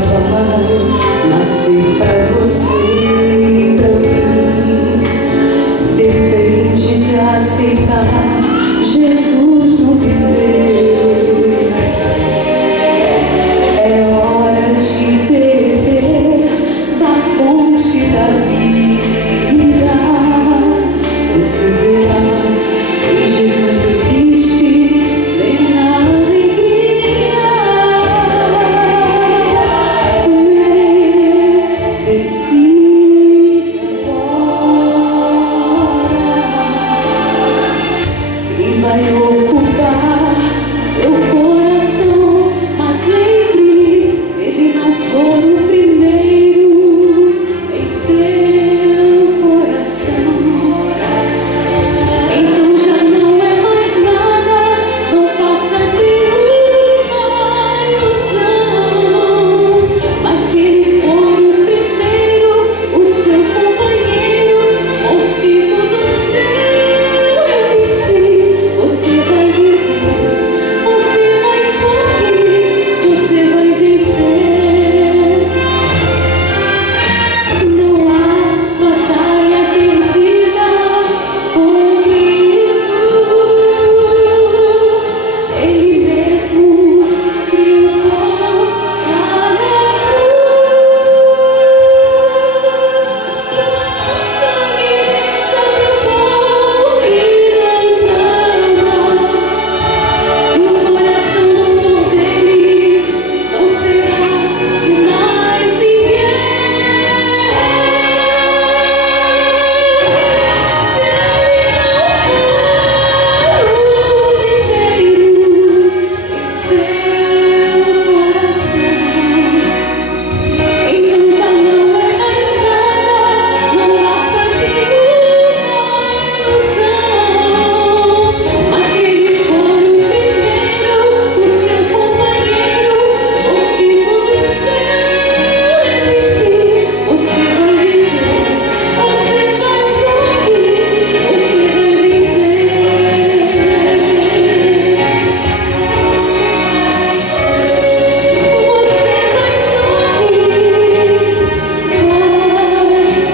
papai nasci pra você e pra mim. Depende de aceitar Jesus no viver. É hora de beber da fonte da vida. Você verá que Jesus existe, plena alegria. Decide agora quem vai ocupar seu coração. Mas lembre, se ele não for o primeiro em seu coração, então já não é mais nada, não passa de uma ilusão. Mas se ele for o primeiro, o seu companheiro, motivo do seu existir, você vai viver, você vai sorrir, você vai vencer. Não há batalha perdida com Cristo. Ele mesmo criou cada sangue já provou que nos ama. Se o coração não for dele, não será de mais ninguém. Se ele não for o primeiro em seu coração, então já não é mais nada, não passa de uma ilusão. Mas se ele for o primeiro, o seu companheiro, motivo do seu existir, você vai viver, você vai sorrir, você vai vencer. Você vai sorrir,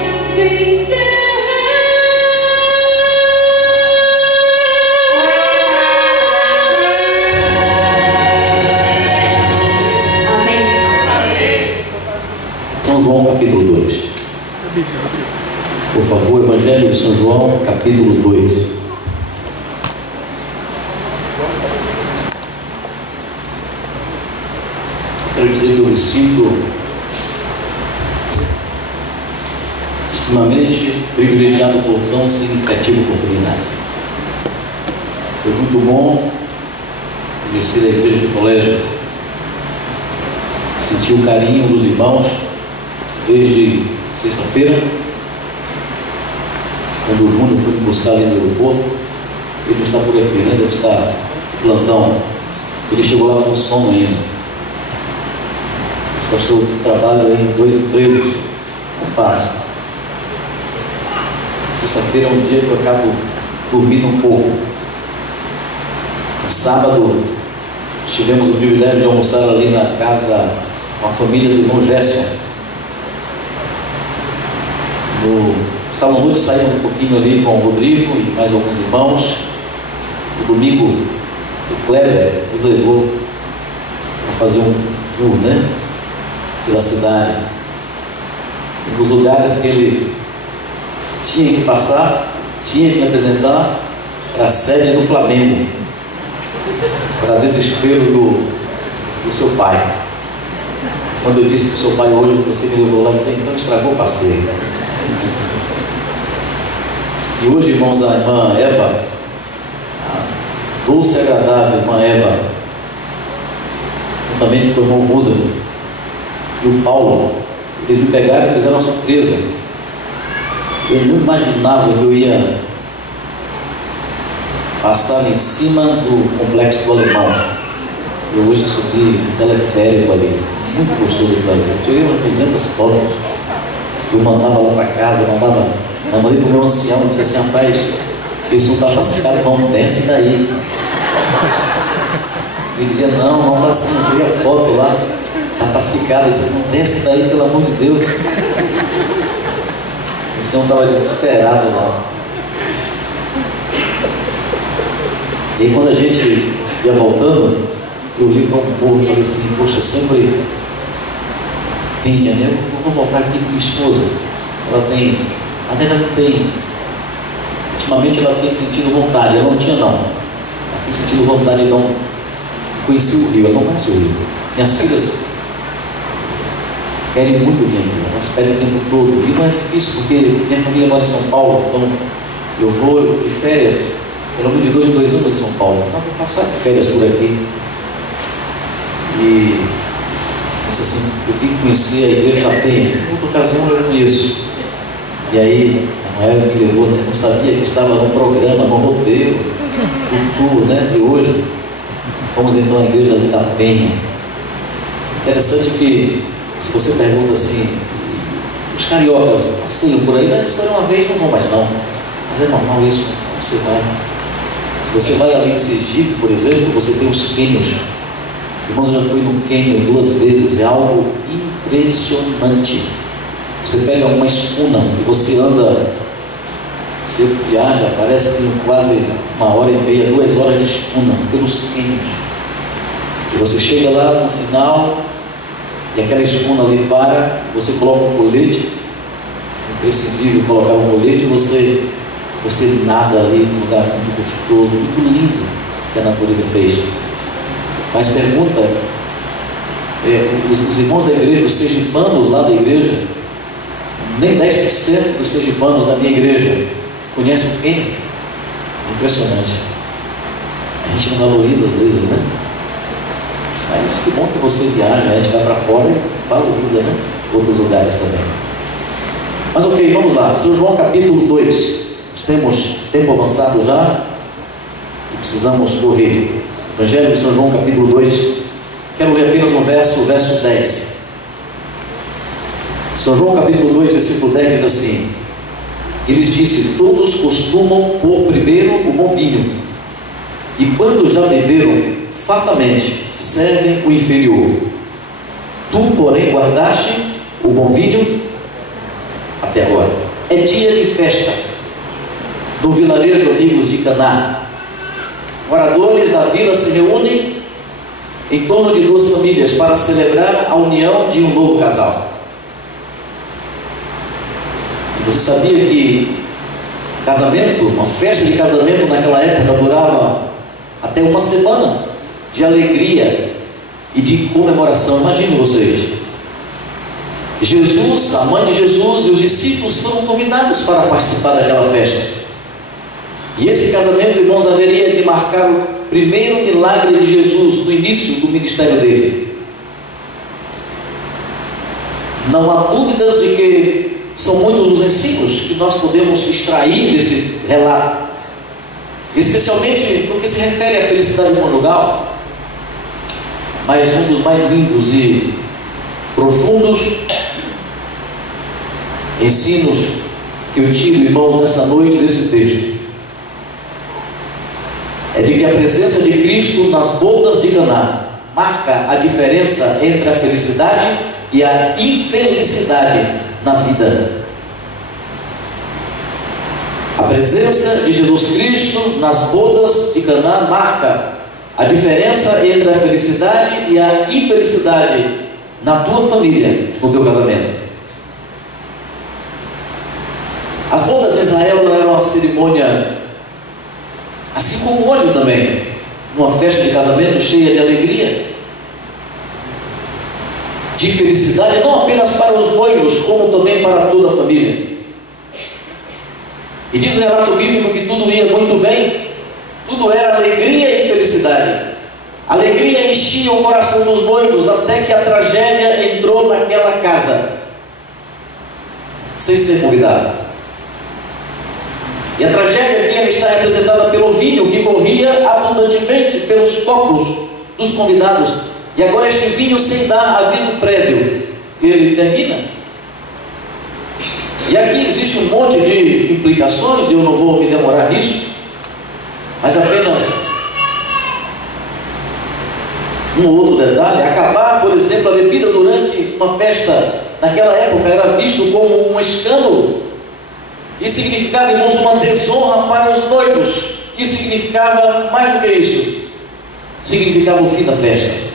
vai vencer. Amém. São João capítulo 2. Por favor, Evangelho de São João capítulo 2. Quero dizer que eu me sinto extremamente privilegiado por tão significativa oportunidade. Foi muito bom conhecer a igreja do colégio, sentir o carinho dos irmãos desde sexta-feira, quando o Júnior foi me buscar ali no aeroporto. Ele não está por aqui, né? Deve estar no plantão. Ele chegou lá com sono ainda. Esse pastor trabalha aí em 2 empregos, não é fácil. Sexta-feira é um dia que eu acabo dormindo um pouco. No sábado, tivemos o privilégio de almoçar ali na casa com a família do irmão Gerson. No sábado à noite saímos um pouquinho ali com o Rodrigo e mais alguns irmãos. No domingo, o Kleber nos levou para fazer um tour, né, pela cidade. Um dos lugares que ele tinha que passar, tinha que me apresentar, era a sede do Flamengo, para desespero do seu pai. Quando eu disse para o seu pai hoje que você me levou lá, disse: então estragou o passeio. E hoje, irmãos, a irmã Eva, a doce e agradável irmã Eva, juntamente com o irmão Musa e o Paulo, eles me pegaram e fizeram uma surpresa. Eu não imaginava que eu ia passar em cima do complexo do Alemão. Eu hoje subi um teleférico ali, muito gostoso aquilo ali. Eu tirei umas 200 fotos. Eu mandava lá para casa, mandei para o meu ancião, disse assim: rapaz, isso não está pacificado, não, desce daí. Ele dizia: não está assim, eu tirei a foto lá, está pacificado, ele disse, não desce daí, pelo amor de Deus. Esse homem estava desesperado lá. E aí, quando a gente ia voltando, eu li para um povo e falei assim, poxa, sempre vinha, né? Eu vou voltar aqui com minha esposa. Ela não tem, ultimamente ela tem sentido vontade, ela não tinha não, mas tem sentido vontade de não conhecer o Rio, ela não conhece o Rio. Minhas filhas querem muito vir aqui, elas pedem o tempo todo, e não é difícil porque minha família mora em São Paulo, então eu vou de férias, pelo menos de 2 em 2 anos em São Paulo, dá para passar de férias por aqui. E eu disse assim, eu tenho que conhecer a igreja da Penha. Em outra ocasião eu conheço. E aí a Noel me levou, né? Não sabia que estava no programa, no roteiro, no tour, né? E hoje fomos então à igreja da Penha. Interessante que, se você pergunta assim, os cariocas passeiam por aí, mas foi uma vez, não vão mais não. Mas é normal isso, você vai. Se você vai ali em Sergipe, por exemplo, você tem os cânions. Irmãos, eu já fui no cânion 2 vezes, é algo impressionante. Você pega uma escuna e você anda, você viaja, parece que quase 1h30, 2 horas de escuna pelos cânions. E você chega lá no final, e aquela escuna ali para, você coloca um colete, imprescindível colocar um colete, e você nada ali num lugar muito gostoso, muito lindo que a natureza fez. Mas pergunta, os irmãos da igreja, os sergipanos lá da igreja, nem 10% dos sergipanos da minha igreja conhecem o cânion. Impressionante. A gente não valoriza às vezes, né? Mas que bom que você viaja, a gente vai para fora e valoriza, né? Outros lugares também. Mas ok, vamos lá. São João capítulo 2. Nós temos tempo avançado já e precisamos correr. Evangelho de São João capítulo 2. Quero ler apenas um verso 10. São João capítulo 2, versículo 10 diz assim: Eles disse, todos costumam pôr primeiro o bom vinho, e quando já beberam, fartamente servem o inferior. Tu, porém, guardaste o bom vinho até agora. É dia de festa no vilarejo Amigos de Caná. Moradores da vila se reúnem em torno de 2 famílias para celebrar a união de um novo casal. E você sabia que casamento, uma festa de casamento naquela época durava até 1 semana de alegria e de comemoração? Imaginem vocês, Jesus, a mãe de Jesus e os discípulos foram convidados para participar daquela festa. E esse casamento, irmãos, haveria de marcar o primeiro milagre de Jesus no início do ministério dele. Não há dúvidas de que são muitos os ensinos que nós podemos extrair desse relato, especialmente no que se refere à felicidade conjugal. Mas um dos mais lindos e profundos ensinos que eu tiro, irmãos, nessa noite desse texto é de que a presença de Cristo nas bodas de Caná marca a diferença entre a felicidade e a infelicidade na vida. A presença de Jesus Cristo nas bodas de Caná marca a diferença entre a felicidade e a infelicidade na tua família, no teu casamento. As bodas de Israel eram uma cerimônia, assim como hoje também, uma festa de casamento cheia de alegria, de felicidade, não apenas para os noivos, como também para toda a família. E diz o relato bíblico que tudo ia muito bem, tudo era alegria e felicidade. A alegria enchia o coração dos noivos, até que a tragédia entrou naquela casa, sem ser convidado. E a tragédia aqui está representada pelo vinho que corria abundantemente pelos copos dos convidados. E agora este vinho, sem dar aviso prévio, ele termina. E aqui existe um monte de implicações, e eu não vou me demorar nisso, mas apenas Um outro detalhe: acabar, por exemplo, a bebida durante uma festa, naquela época, era visto como um escândalo. Isso significava, irmãos, uma desonra para os noivos. Isso significava mais do que isso. Significava o fim da festa.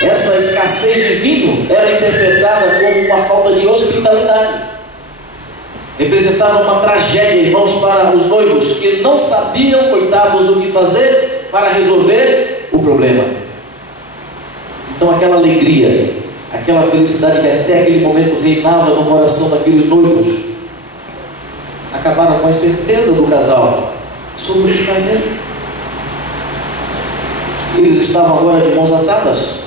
Essa escassez de vinho era interpretada como uma falta de hospitalidade. Representava uma tragédia, irmãos, para os noivos que não sabiam, coitados, o que fazer para resolver o problema. Então aquela alegria, aquela felicidade que até aquele momento reinava no coração daqueles noivos, acabaram com a incerteza do casal sobre o que fazer. Eles estavam agora de mãos atadas.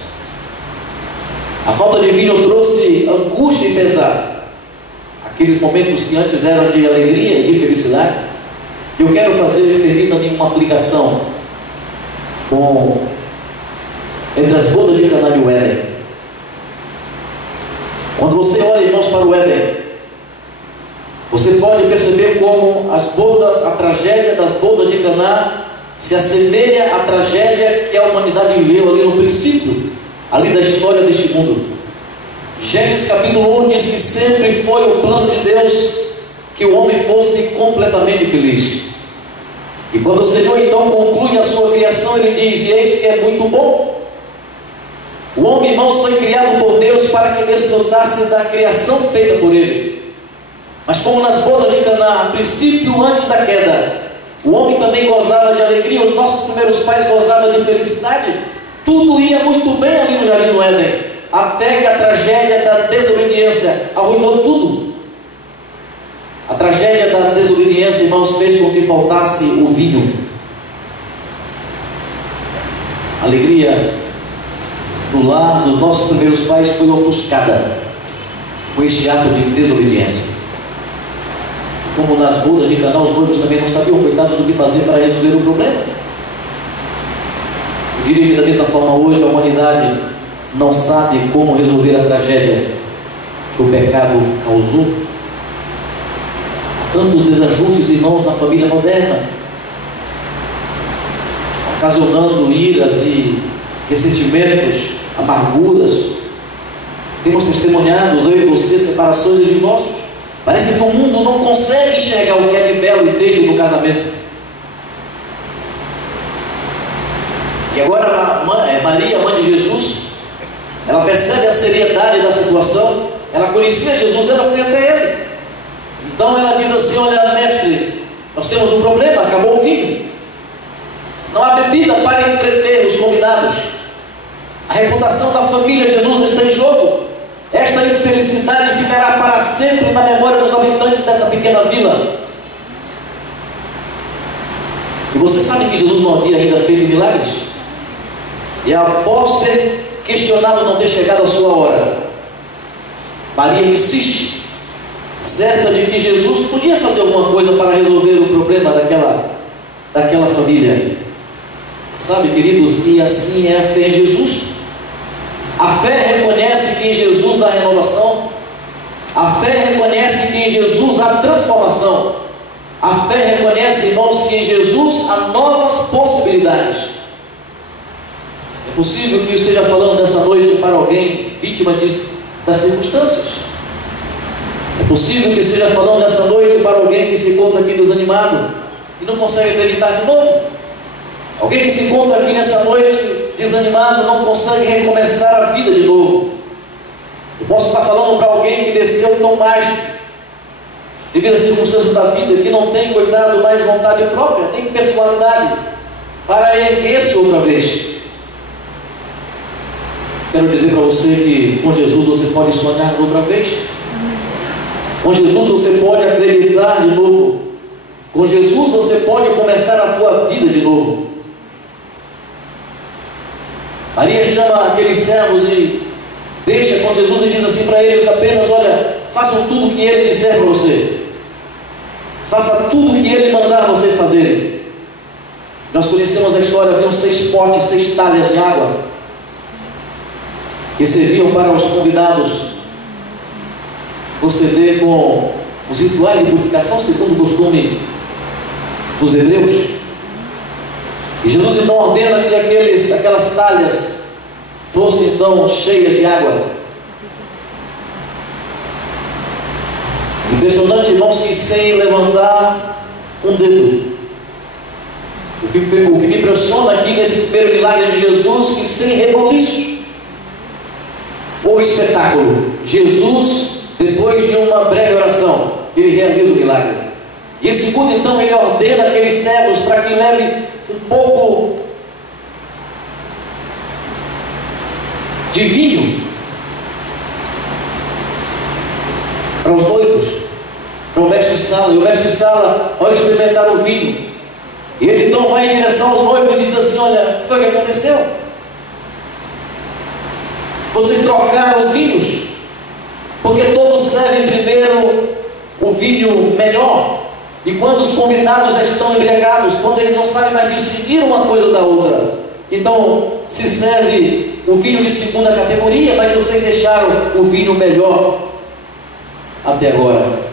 A falta de vinho trouxe angústia e pesar. Aqueles momentos que antes eram de alegria e de felicidade. Eu quero fazer, permita-me, uma aplicação entre as bodas de Caná e o Éden. Quando você olha, irmãos, para o Éden, você pode perceber como a tragédia das bodas de Caná se assemelha à tragédia que a humanidade viveu ali no princípio, ali da história deste mundo. Gênesis capítulo 1 diz que sempre foi o plano de Deus que o homem fosse completamente feliz. E quando o Senhor então conclui a sua criação, ele diz: e eis que é muito bom. O homem, irmãos, foi criado por Deus para que desfrutasse da criação feita por ele. Mas como nas bodas de Caná, a princípio, antes da queda, o homem também gozava de alegria, os nossos primeiros pais gozavam de felicidade, tudo ia muito bem ali no Jardim do Éden, até que a tragédia da desobediência arruinou tudo. A tragédia da desobediência, irmãos, fez com que faltasse o vinho. A alegria do lar dos nossos primeiros pais foi ofuscada com este ato de desobediência. Como nas bodas de Caná, os noivos também não sabiam, coitados, o que fazer para resolver o problema. Eu diria que da mesma forma hoje a humanidade não sabe como resolver a tragédia que o pecado causou. Há tantos desajustes, irmãos, na família moderna, ocasionando iras e ressentimentos, amarguras. Temos testemunhados, eu e você, separações e divórcios. Parece que o mundo não consegue enxergar o que é de belo e feio no casamento. E agora Maria, mãe de Jesus, ela percebe a seriedade da situação. Ela conhecia Jesus, ela foi até ele. Então ela diz assim: olha, mestre, nós temos um problema, acabou o vinho. Não há bebida para entreter os convidados. A reputação da família Jesus está em jogo. Esta infelicidade ficará para sempre na memória dos habitantes dessa pequena vila. E você sabe que Jesus não havia ainda feito milagres? E após ter questionado não ter chegado a sua hora, Maria insiste, certa de que Jesus podia fazer alguma coisa para resolver o problema daquela família. Sabe, queridos, e assim é a fé em Jesus. A fé reconhece que em Jesus há renovação. A fé reconhece que em Jesus há transformação. A fé reconhece, irmãos, que em Jesus há novas possibilidades. É possível que eu esteja falando nessa noite para alguém vítima das circunstâncias. É possível que eu esteja falando nessa noite para alguém que se encontra aqui desanimado e não consegue acreditar de novo. Alguém que se encontra aqui nessa noite desanimado, não consegue recomeçar a vida de novo. Eu posso estar falando para alguém que desceu tão baixo devido às circunstâncias da vida, que não tem, coitado, mais vontade própria, nem personalidade para erguer-se outra vez. Quero dizer para você que com Jesus você pode sonhar outra vez. Com Jesus você pode acreditar de novo. Com Jesus você pode começar a tua vida de novo. Maria chama aqueles servos e deixa com Jesus e diz assim para eles apenas: olha, façam tudo o que ele disser para você. Faça tudo o que ele mandar vocês fazerem. Nós conhecemos a história, haviam 6 potes, 6 talhas de água que serviam para os convidados proceder com os rituais de purificação segundo o costume dos hebreus. E Jesus então ordena que aquelas talhas fossem então cheias de água. Impressionante, irmãos, que sem levantar um dedo. O que me impressiona aqui nesse primeiro milagre de Jesus, que sem reboliço ou espetáculo, Jesus, depois de uma breve oração, ele realiza o milagre. E em segundo, então, ele ordena aqueles servos para que leve um pouco de vinho para os noivos, para o mestre de sala. E o mestre de sala vai experimentar o vinho. E ele então vai em direção aos noivos e diz assim: olha, o que foi que aconteceu? Vocês trocaram os vinhos, porque todos servem primeiro o vinho melhor. E quando os convidados já estão embriagados, quando eles não sabem mais distinguir uma coisa da outra, então se serve o vinho de segunda categoria, mas vocês deixaram o vinho melhor até agora.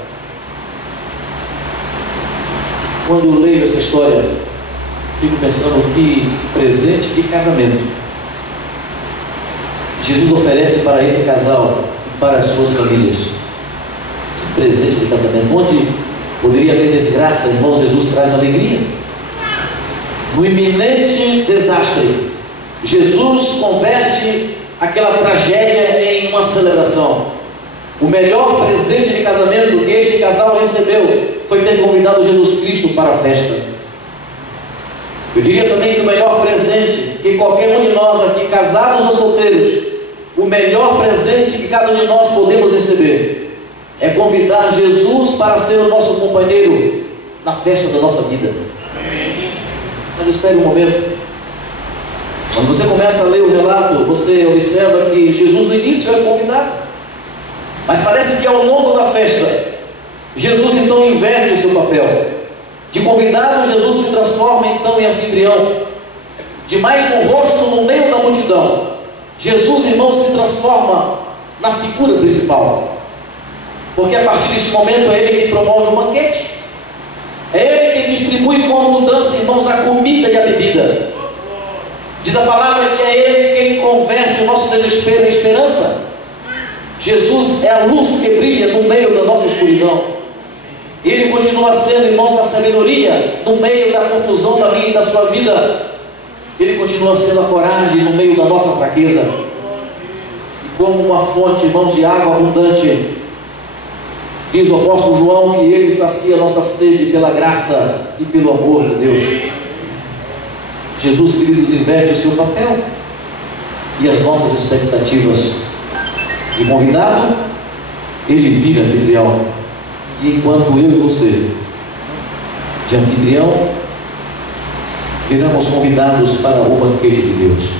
Quando eu leio essa história, fico pensando que presente de casamento Jesus oferece para esse casal e para as suas famílias. Que presente de casamento, onde poderia haver desgraça, irmãos, Jesus traz alegria. No iminente desastre, Jesus converte aquela tragédia em uma celebração. O melhor presente de casamento que este casal recebeu foi ter convidado Jesus Cristo para a festa. Eu diria também que o melhor presente que qualquer um de nós aqui, casados ou solteiros, o melhor presente que cada um de nós podemos receber é convidar Jesus para ser o nosso companheiro na festa da nossa vida. Mas espere um momento. Quando você começa a ler o relato, você observa que Jesus no início é convidado, mas parece que ao longo da festa, Jesus então inverte o seu papel. De convidado, Jesus se transforma então em anfitrião. De mais um rosto no meio da multidão, Jesus, irmão, se transforma na figura principal. Porque a partir desse momento é Ele que promove o banquete. É Ele que distribui com abundância, irmãos, a comida e a bebida. Diz a palavra que é Ele quem converte o nosso desespero em esperança. Jesus é a luz que brilha no meio da nossa escuridão. Ele continua sendo, irmãos, a sabedoria no meio da confusão da minha e da sua vida. Ele continua sendo a coragem no meio da nossa fraqueza. E como uma fonte, irmãos, de água abundante, diz o apóstolo João que Ele sacia a nossa sede pela graça e pelo amor de Deus. Jesus, queridos, inverte o seu papel e as nossas expectativas. De convidado, Ele vira anfitrião. E enquanto eu e você, de anfitrião, viramos convidados para o banquete de Deus.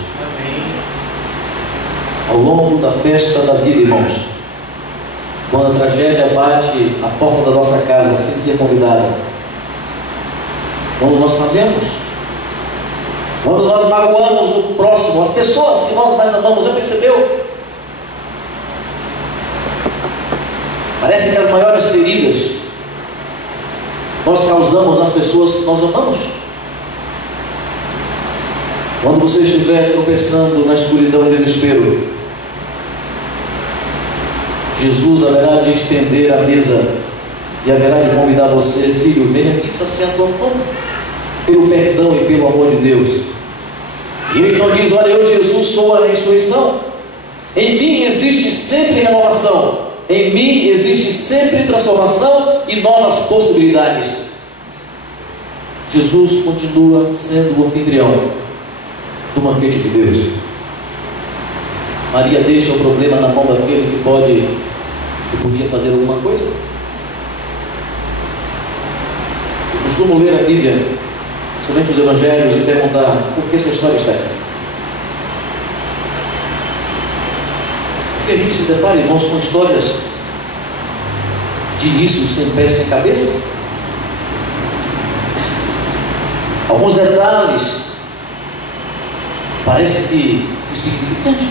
Ao longo da festa da vida, irmãos, quando a tragédia bate a porta da nossa casa sem ser convidada, quando nós falhamos, quando nós magoamos o próximo, as pessoas que nós mais amamos, já percebeu? Parece que as maiores feridas nós causamos nas pessoas que nós amamos. Quando você estiver tropeçando na escuridão e desespero, Jesus haverá de estender a mesa e haverá de convidar você: filho, venha aqui saciar a tua fome, pelo perdão e pelo amor de Deus. E Ele então diz: olha, eu, Jesus, sou a ressurreição. Em mim existe sempre renovação. Em mim existe sempre transformação e novas possibilidades. Jesus continua sendo o anfitrião do banquete de Deus. Maria deixa o problema na mão daquele que podia fazer alguma coisa. Eu costumo ler a Bíblia, somente os Evangelhos, e perguntar: por que essa história está aqui? Porque a gente se depara, irmãos, com histórias de início sem pés sem cabeça. Alguns detalhes parecem que insignificantes.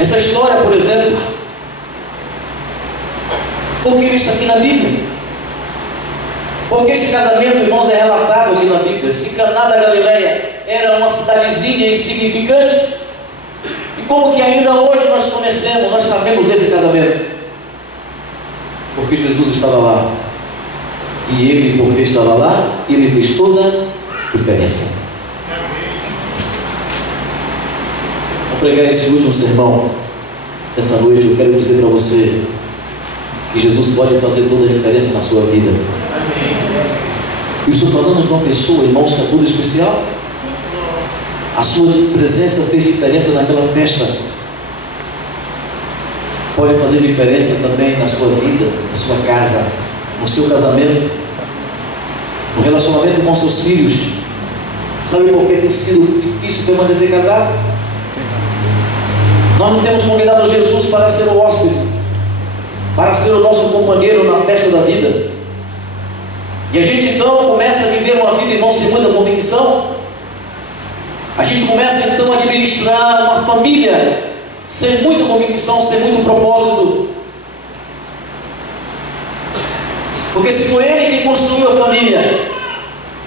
Essa história, por exemplo, por que está aqui na Bíblia? Porque esse casamento, irmãos, é relatado aqui na Bíblia. Se Caná da Galileia era uma cidadezinha insignificante, e como que ainda hoje nós conhecemos, nós sabemos desse casamento? Porque Jesus estava lá. E ele, porque estava lá, ele fez toda a diferença. Ao pregar esse último sermão dessa noite, eu quero dizer para você que Jesus pode fazer toda a diferença na sua vida. Eu estou falando de uma pessoa, irmãos, que é toda especial. A sua presença fez diferença naquela festa. Pode fazer diferença também na sua vida, na sua casa, no seu casamento, no relacionamento com seus filhos. Sabe por que tem sido difícil permanecer casado? Nós não temos convidado Jesus para ser o hóspede, para ser o nosso companheiro na festa da vida. E a gente então começa a viver uma vida, irmão, sem muita convicção. A gente começa então a administrar uma família sem muita convicção, sem muito propósito. Porque se foi ele que construiu a família,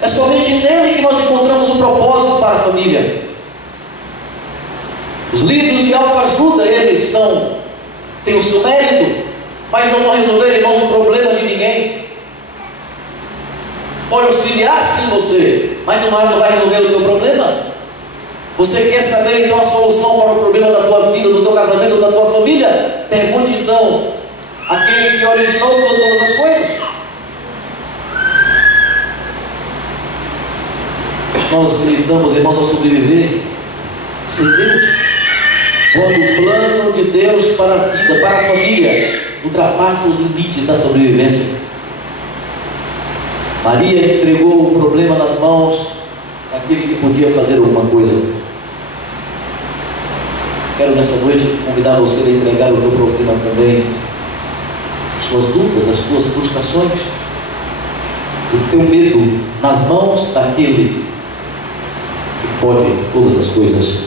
é somente nele que nós encontramos o propósito para a família. Os livros de autoajuda, eles têm o seu mérito, mas não vão resolver, irmãos, o problema de ninguém. Pode auxiliar sim você, mas não vai resolver o teu problema. Você quer saber então a solução para o problema da tua vida, do teu casamento, da tua família? Pergunte então àquele que originou todas as coisas. Nós limitamos, irmãos, a sobreviver sem Deus, quando o plano de Deus para a vida, para a família, ultrapassa os limites da sobrevivência. Maria entregou o problema nas mãos daquele que podia fazer alguma coisa. Quero nessa noite convidar você a entregar o teu problema também, as tuas dúvidas, as tuas frustrações, o teu medo nas mãos daquele que pode todas as coisas.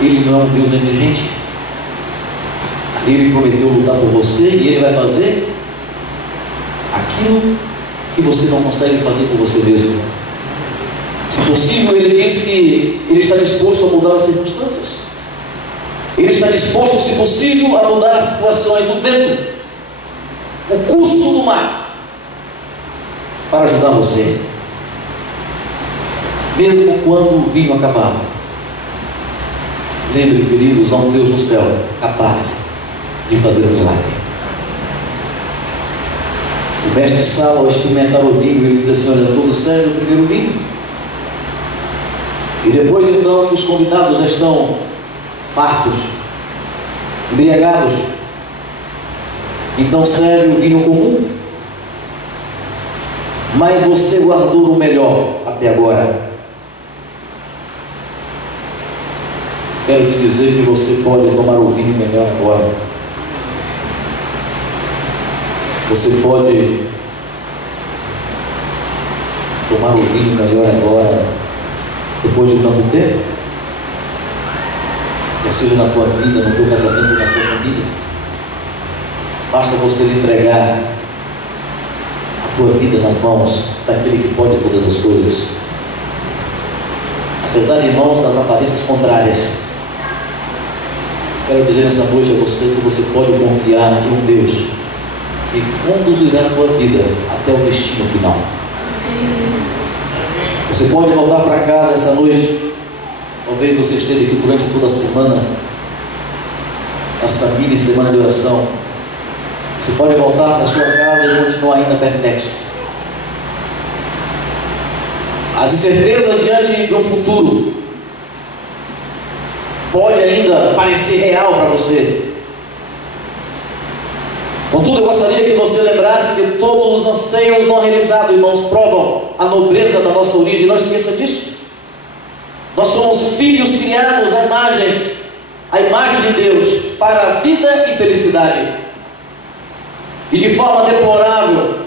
Ele não é um Deus negligente. Ele prometeu lutar por você e Ele vai fazer aquilo que você não consegue fazer por você mesmo. Se possível, Ele diz que Ele está disposto a mudar as circunstâncias. Ele está disposto, se possível, a mudar as situações, o vento, o curso do mar, para ajudar você. Mesmo quando o vinho acabar. Lembre, queridos, há um Deus no céu capaz de fazer um milagre. O mestre Sala, ao experimentar o vinho, ele diz assim: olha, todo serve o primeiro vinho. E depois então que os convidados já estão fartos, embriagados, então serve o vinho comum. Mas você guardou o melhor até agora. Quero te dizer que você pode tomar o vinho melhor agora. Você pode tomar o vinho melhor agora, depois de tanto tempo, quer seja na tua vida, no teu casamento, na tua família. Basta você entregar a tua vida nas mãos daquele que pode todas as coisas. Apesar, irmãos, das aparências contrárias, quero dizer nessa noite a você que você pode confiar em um Deus que conduzirá a tua vida até o destino final. Você pode voltar para casa essa noite. Talvez você esteja aqui durante toda a semana, essa mini semana de oração. Você pode voltar para a sua casa e continuar ainda perplexo. As incertezas diante de um futuro pode ainda parecer real para você. Contudo, eu gostaria que você lembrasse que todos os anseios não realizados, irmãos, provam a nobreza da nossa origem. Não esqueça disso. Nós somos filhos criados à imagem de Deus, para a vida e felicidade. E de forma deplorável,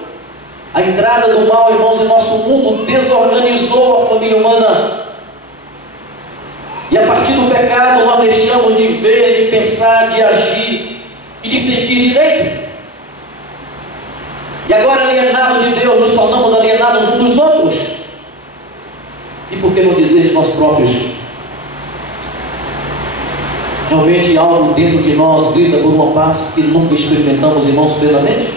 a entrada do mal, irmãos, em nosso mundo desorganizou a família humana. E a partir do pecado nós deixamos de ver, de pensar, de agir e de sentir direito. E E agora, alienados de Deus, nos tornamos alienados uns dos outros. E por que não dizer de nós próprios? Realmente algo dentro de nós grita por uma paz que nunca experimentamos, irmãos, plenamente.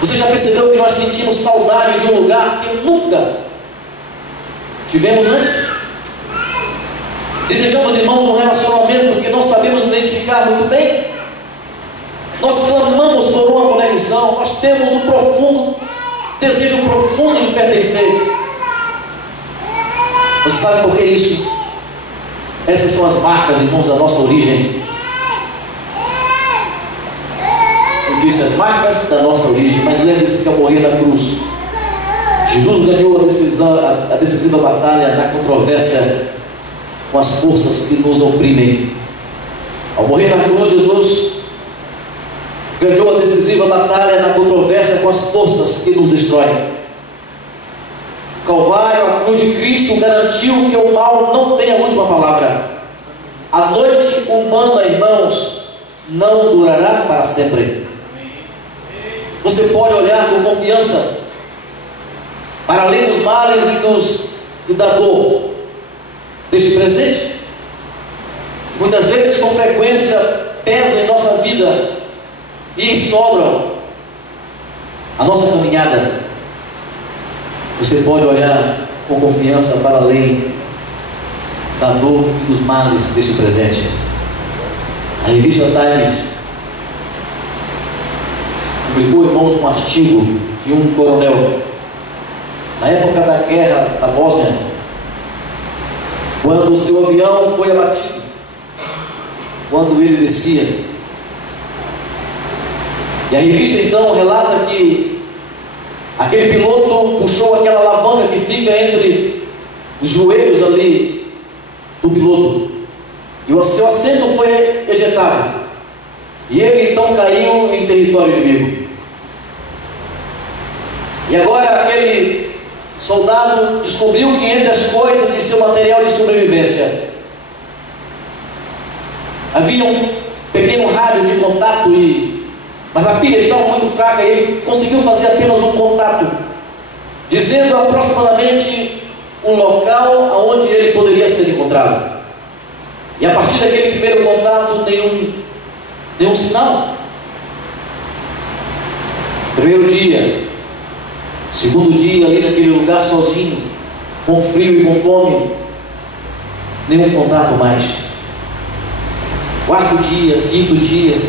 Você já percebeu que nós sentimos saudade de um lugar que nunca tivemos antes? Desejamos, irmãos, um relacionamento que não sabemos identificar muito bem. Nós clamamos por uma conexão. Nós temos um profundo desejo profundo de pertencer. Você sabe por que isso? Essas são as marcas, irmãos, da nossa origem. Eu disse as marcas da nossa origem, mas lembre-se que ao morrer na cruz, Jesus ganhou a decisiva batalha na controvérsia com as forças que nos oprimem. Ao morrer na cruz, Jesus ganhou a decisiva batalha na controvérsia com as forças que nos destroem. Calvário, a cruz de Cristo garantiu que o mal não tem a última palavra. A noite humana, irmãos, não durará para sempre. Você pode olhar com confiança para além dos males e da dor deste presente. Muitas vezes, com frequência, pesam em nossa vida e sobram a nossa caminhada. Você pode olhar com confiança para além da dor e dos males deste presente. A revista Times publicou, irmãos, um artigo de um coronel na época da guerra da Bósnia, quando o seu avião foi abatido, quando ele descia. E a revista então relata que aquele piloto puxou aquela alavanca que fica entre os joelhos ali do piloto, e o seu assento foi ejetado, e ele então caiu em território inimigo. E agora aquele soldado descobriu que entre as coisas de seu material de sobrevivência havia um pequeno rádio de contato, mas a pilha estava muito fraca e ele conseguiu fazer apenas um contato, dizendo aproximadamente um local aonde ele poderia ser encontrado. E a partir daquele primeiro contato, nenhum sinal. Primeiro dia, segundo dia, ali naquele lugar sozinho, com frio e com fome, nenhum contato mais. Quarto dia, quinto dia,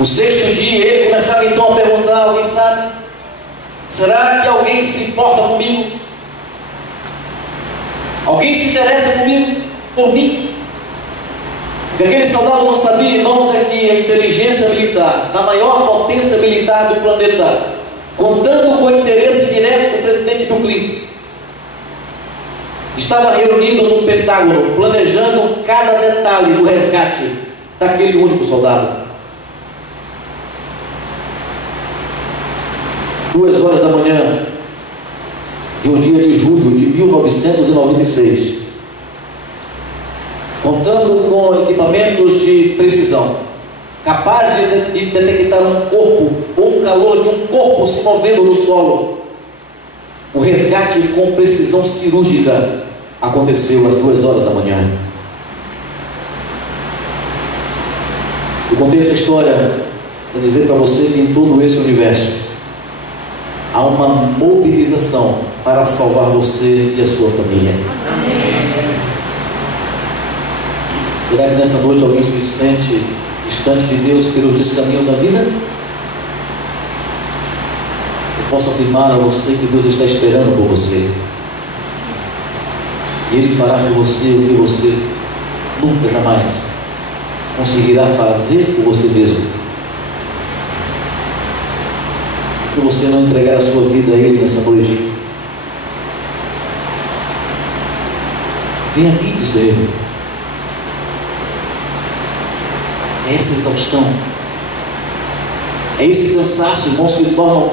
o sexto dia, ele começava então a perguntar: alguém sabe? Será que alguém se importa comigo? Alguém se interessa comigo? Por mim? O que aquele soldado não sabia, irmãos, é que a inteligência militar, da maior potência militar do planeta, contando com o interesse direto do presidente Bill Clinton, estava reunido no Pentágono, planejando cada detalhe do resgate daquele único soldado. 2 horas da manhã de um dia de julho de 1996, contando com equipamentos de precisão, capazes de detectar um corpo ou um calor de um corpo se movendo no solo, o resgate com precisão cirúrgica aconteceu às 2 horas da manhã. Eu contei essa história para dizer para você que em todo esse universo há uma mobilização para salvar você e a sua família. Será que nessa noite alguém se sente distante de Deus pelos descaminhos da vida? Eu posso afirmar a você que Deus está esperando por você, e Ele fará por você o que você nunca, jamais conseguirá fazer por você mesmo. Que você não entregar a sua vida a Ele nessa noite. Venha a mim, diz Ele. É essa exaustão, é esse cansaço, irmãos, que tornam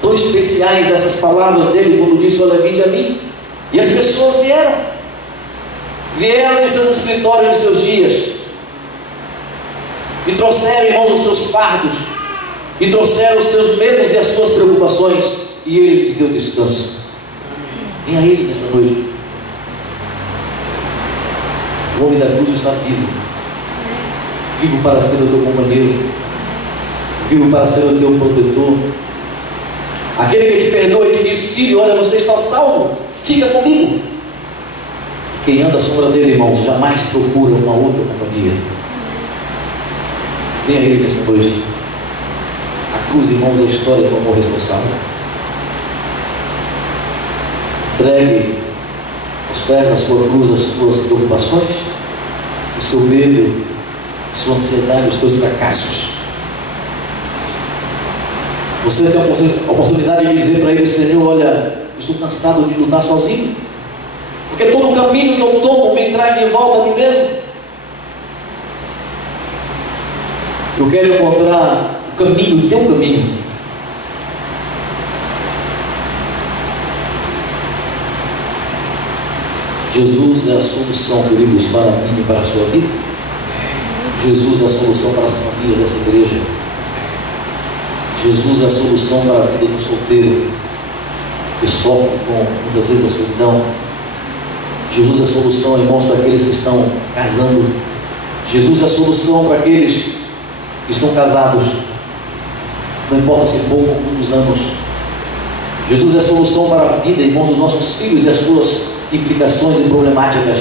tão especiais essas palavras dele quando disse: olha, vinde a mim. E as pessoas vieram de seus escritórios, de seus dias, e trouxeram, irmãos, os seus fardos, e trouxeram os seus medos e as suas preocupações, e Ele lhes deu descanso. Venha a Ele nessa noite. O homem da cruz está vivo, vivo para ser o teu companheiro, vivo para ser o teu protetor. Aquele que te perdoa e te diz: filho, olha, você está salvo, fica comigo. Quem anda à sombra dele, irmãos, jamais procura uma outra companhia. Venha a Ele nessa noite. A cruz, irmãos, é a história do amor responsável. Entregue aos pés da sua cruz as suas preocupações, o seu medo, a sua ansiedade, os seus fracassos. Você tem a oportunidade de dizer para Ele: Senhor, olha, estou cansado de lutar sozinho, porque todo o caminho que eu tomo me traz de volta a mim mesmo. Eu quero encontrar o caminho, o teu caminho. Jesus é a solução, queridos, para mim e para a sua vida. Jesus é a solução para a família dessa igreja. Jesus é a solução para a vida do solteiro que sofre com, muitas vezes, a solidão. Jesus é a solução, irmãos, para aqueles que estão casando. Jesus é a solução para aqueles que estão casados, não importa se pouco ou muitos anos. Jesus é a solução para a vida, irmãos, dos nossos filhos e as suas implicações e problemáticas.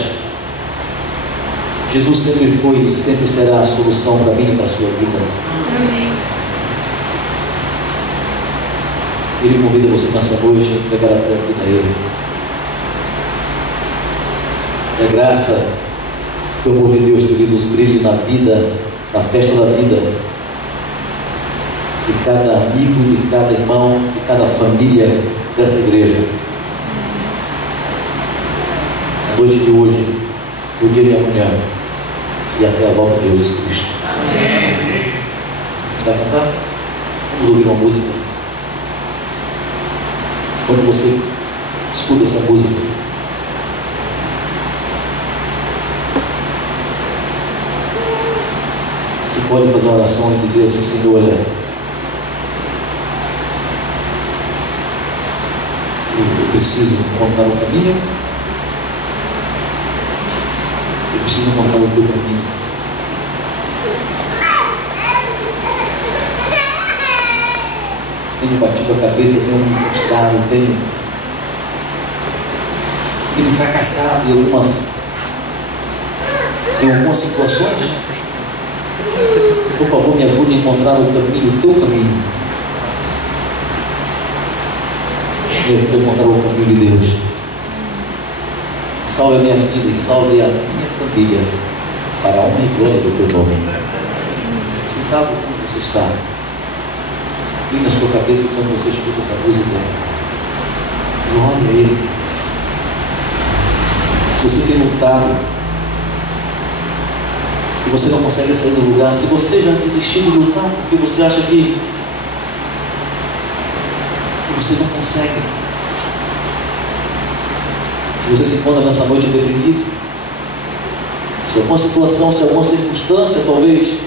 Jesus sempre foi e sempre será a solução para mim e para a sua vida. Amém. Ele convida você nessa noite a entregar a tua vida a Ele. É graça que o amor de Deus, queridos, brilhe na vida, na festa da vida de cada amigo, de cada irmão, de cada família dessa igreja. A noite de hoje, o dia de amanhã e até a volta de Jesus Cristo. Amém. Você vai cantar? Vamos ouvir uma música. Quando você escuta essa música, você pode fazer uma oração e dizer assim: Senhor, olha, eu preciso encontrar o caminho, eu preciso encontrar o teu caminho. Tenho batido a cabeça, tenho me frustrado, tenho fracassado em algumas situações. Por favor, me ajude a encontrar o caminho, o teu caminho. Me ajude a encontrar o caminho de Deus. Salve a minha vida e salve a minha família, para a honra e glória do teu nome. Sentado como você está, e na sua cabeça quando você escuta essa música, glória a Ele. Se você tem lutado e você não consegue sair do lugar, se você já desistiu de lutar porque você acha que você não consegue, se você se encontra nessa noite deprimido, se alguma situação, se alguma circunstância talvez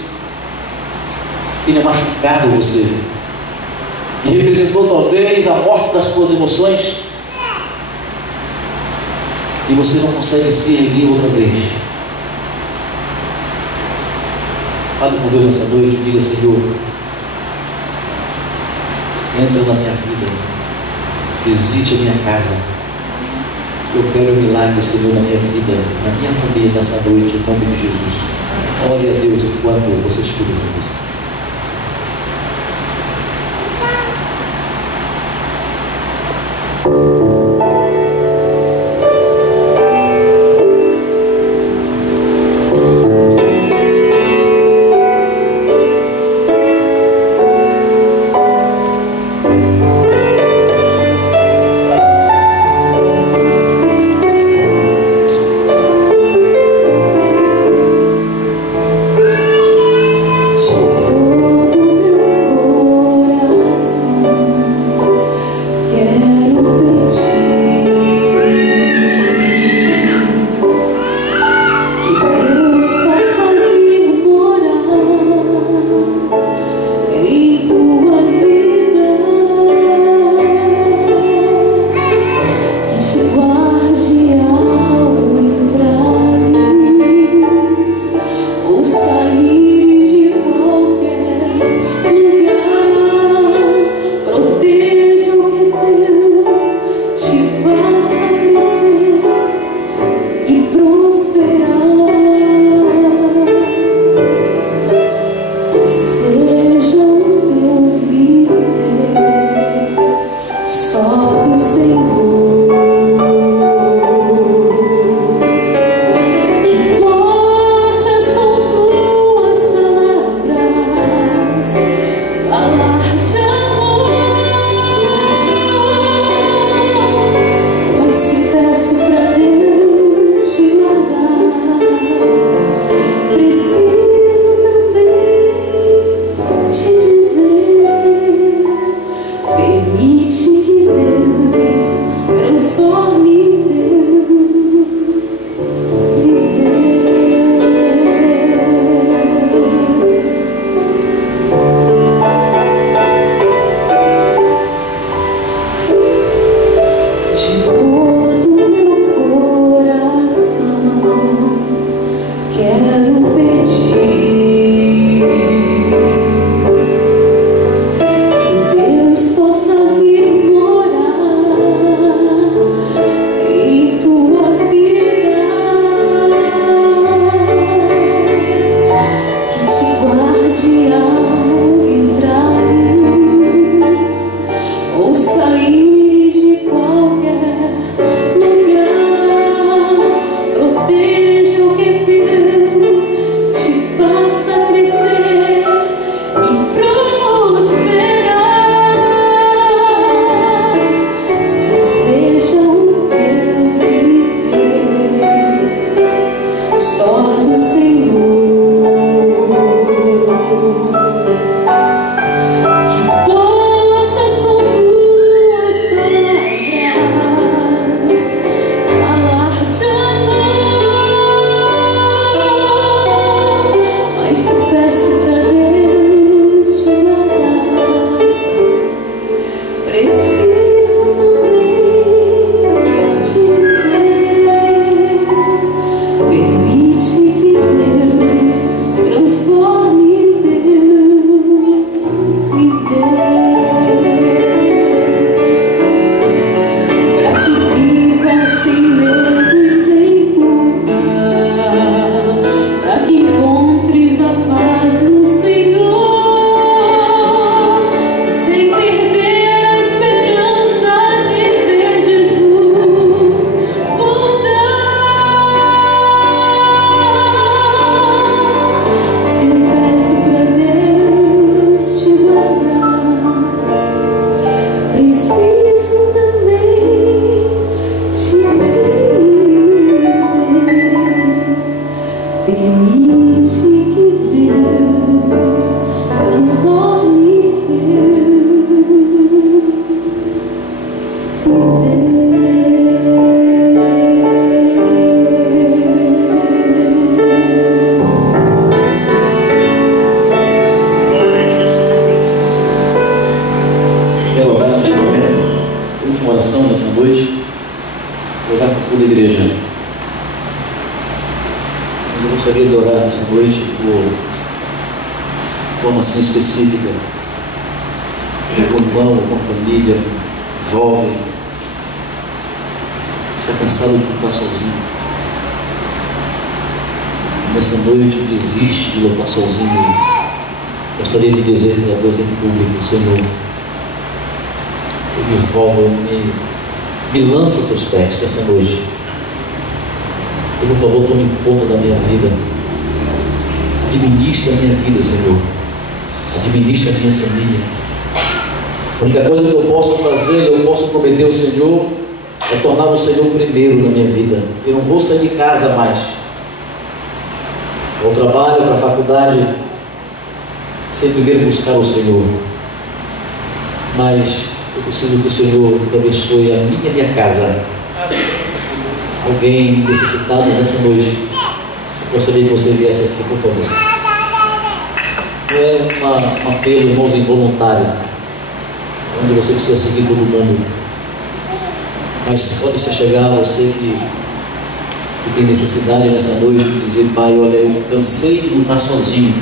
tenha machucado você e representou talvez a morte das suas emoções, e você não consegue se erguer outra vez, fale com Deus nessa noite e diga: Senhor, entra na minha vida, visite a minha casa. Eu quero um milagre, Senhor, na minha vida, na minha família nessa noite, em nome de Jesus. Ore a Deus enquanto você escuta essa música. Sou igreja. Eu gostaria de orar nessa noite de forma assim específica, com o irmão, com a família, jovem, que está cansado de lutar sozinho. Nessa noite desiste de lutar sozinho. Gostaria de dizer a Deus em público: Senhor, eu me rogo, me lança aos teus pés essa noite. E, por favor, tome conta da minha vida. Administra a minha vida, Senhor. Administra a minha família. A única coisa que eu posso fazer, eu posso prometer ao Senhor, é tornar o Senhor primeiro na minha vida. Eu não vou sair de casa mais. Ao trabalho, para a faculdade, sem primeiro buscar o Senhor. Mas eu preciso que o Senhor abençoe a minha casa. Alguém necessitado nessa noite, gostaria que você viesse aqui, por favor. Não é um apelo, irmãos, involuntário, onde você precisa seguir todo mundo. Mas pode você chegar, você que tem necessidade nessa noite, de dizer: Pai, olha, eu cansei de lutar sozinho.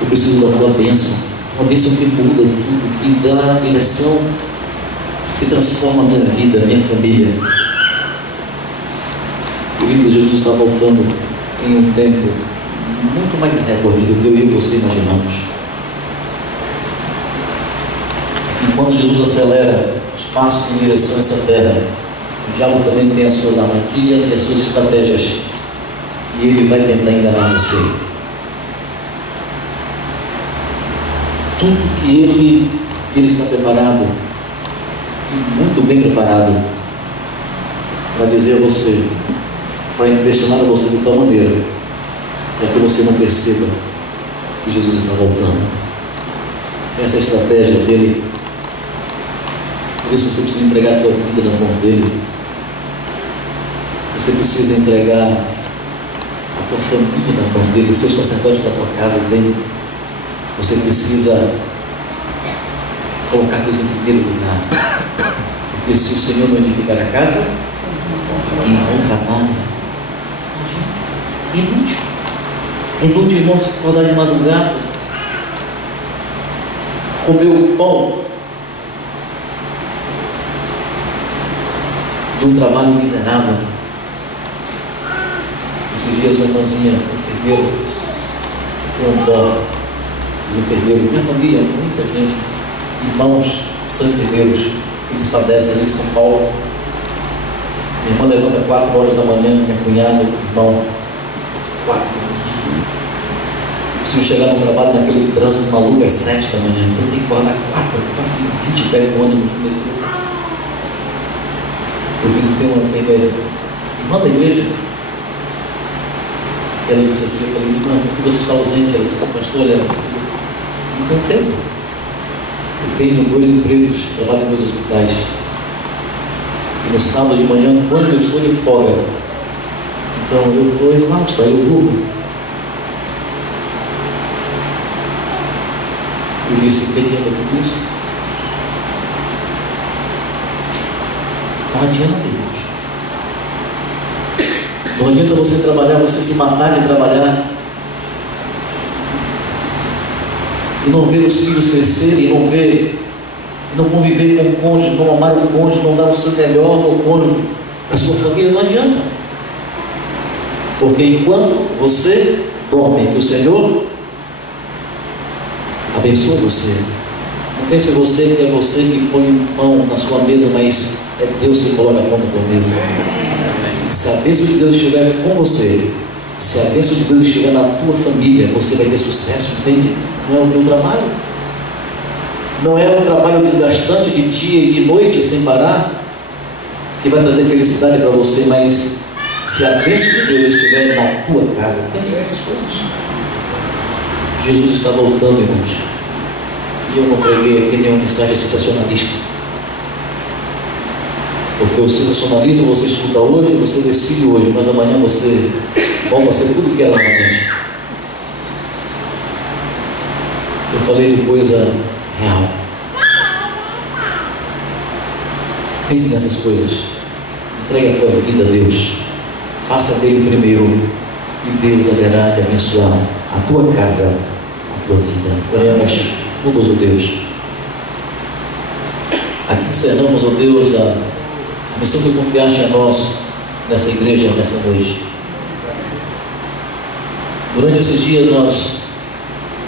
Eu preciso da tua bênção. Uma bênção que muda tudo, que dá direção, que transforma a minha vida, a minha família. Querido, Jesus está voltando em um tempo muito mais recorde do que eu e você imaginamos. E quando Jesus acelera os passos em direção a essa terra, o diabo também tem as suas armadilhas e as suas estratégias, e ele vai tentar enganar você. Tudo que ele está preparado, e muito bem preparado, para dizer a você, para impressionar a você de tal maneira, para que você não perceba que Jesus está voltando. Essa é a estratégia dele. Por isso você precisa entregar a tua vida nas mãos dele. Você precisa entregar a tua família nas mãos dele, ser o sacerdote da tua casa dele. Você precisa colocar Deus em primeiro lugar. Porque se o Senhor não edificar a casa, em vão trabalho. É inútil. É inútil, irmãos, acordar de madrugada, comer o pão de um trabalho miserável. Esses dias uma irmãzinha, enfermeira, tem um dó dos enfermeiros. Minha família, muita gente, irmãos são enfermeiros, eles padecem ali de São Paulo. Minha irmã levanta 4 horas da manhã, minha cunhada, irmão, 4 horas. Preciso chegar no trabalho naquele trânsito maluco às 7 da manhã, então tem que acordar 4h20, pega o ônibus no metrô. Eu visitei uma enfermeira, irmã da igreja. Ela disse assim: eu falei, irmã, por que você está ausente? Ela disse: pastor, olha, não tenho tempo. Eu tenho 2 empregos, trabalho em 2 hospitais. E no sábado de manhã, quando eu estou de folga, então eu estou exausto, aí eu durmo. Eu disse: o que adianta tudo isso? Não adianta, Deus. Não adianta você trabalhar, você se matar de trabalhar e não ver os filhos crescerem, não conviver com o cônjuge, não amar o cônjuge, não dar o seu melhor ao cônjuge, a sua família. Não adianta. Porque enquanto você dorme, que o Senhor abençoa você. Não pense você que é você que põe um pão na sua mesa, mas é Deus que coloca a pão na tua mesa. Se a bênção de Deus estiver com você, se a bênção de Deus estiver na tua família, você vai ter sucesso, entende? Não é o teu trabalho. Não é um trabalho desgastante de dia e de noite sem parar que vai trazer felicidade para você, mas se a bênção de Deus estiver na tua casa, pense nessas coisas. Jesus está voltando, irmãos. E eu não preguei aqui nenhuma mensagem sensacionalista. Porque o sensacionalismo você escuta hoje, você decide hoje, mas amanhã você volta a ser tudo que era amanhã. Eu falei de coisa real. Pense nessas coisas. Entrega a tua vida a Deus. Faça dele primeiro. E Deus haverá de abençoar a tua casa, a tua vida. Oremos, bondoso Deus. Aqui encerramos, ó Deus, a missão que confiaste a nós nessa igreja, nessa noite. Durante esses dias nós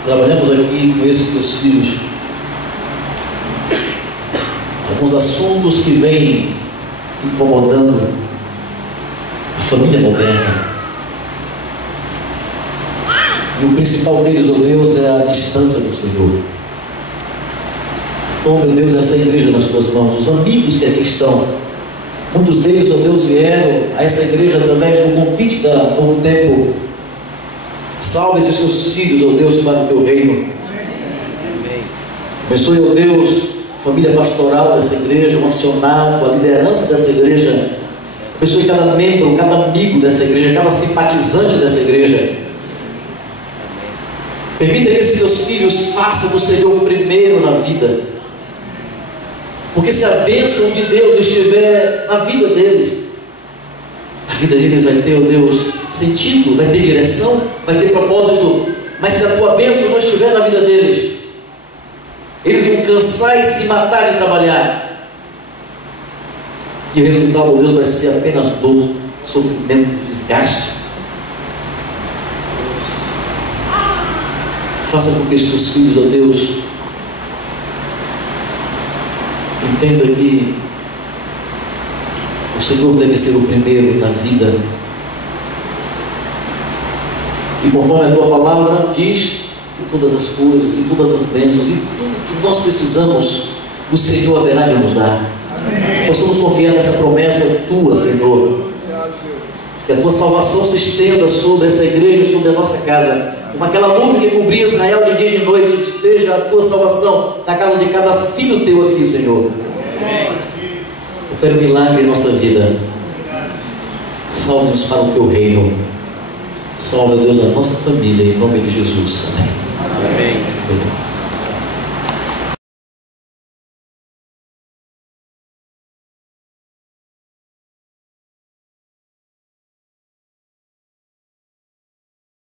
trabalhamos aqui com esses teus filhos. Alguns assuntos que vêm incomodando a família moderna. E o principal deles, ó Deus, é a distância do Senhor. Oh, meu Deus, essa igreja nas tuas mãos, os amigos que aqui estão, muitos deles, ó Deus, vieram a essa igreja através do convite da Novo Tempo. Salve esses teus filhos, ó Deus, para o teu reino. Abençoe, ó Deus, a família pastoral dessa igreja, o acionado, a liderança dessa igreja. Abençoe cada membro, cada amigo dessa igreja, cada simpatizante dessa igreja. Permita que esses teus filhos façam do Senhor primeiro na vida. Porque se a bênção de Deus estiver na vida deles, a vida deles vai ter, ó Deus, sentido, vai ter direção, vai ter propósito. Mas se a tua bênção não estiver na vida deles, eles vão cansar e se matar de trabalhar. E o resultado, ó Deus, vai ser apenas dor, sofrimento, desgaste. Faça com que os teus filhos, ó Deus, entenda que o Senhor deve ser o primeiro na vida. E conforme a tua palavra diz, em todas as coisas, em todas as bênçãos, em tudo que nós precisamos, o Senhor haverá de nos dar. Possamos confiar nessa promessa tua, Senhor. Que a tua salvação se estenda sobre essa igreja, sobre a nossa casa. Como aquela nuvem que cobria Israel de dia e de noite, esteja a tua salvação na casa de cada filho teu aqui, Senhor. Eu quero um milagre em nossa vida. Salve-nos para o teu reino. Salve, Deus, a nossa família, em nome de Jesus. Amém. Amém.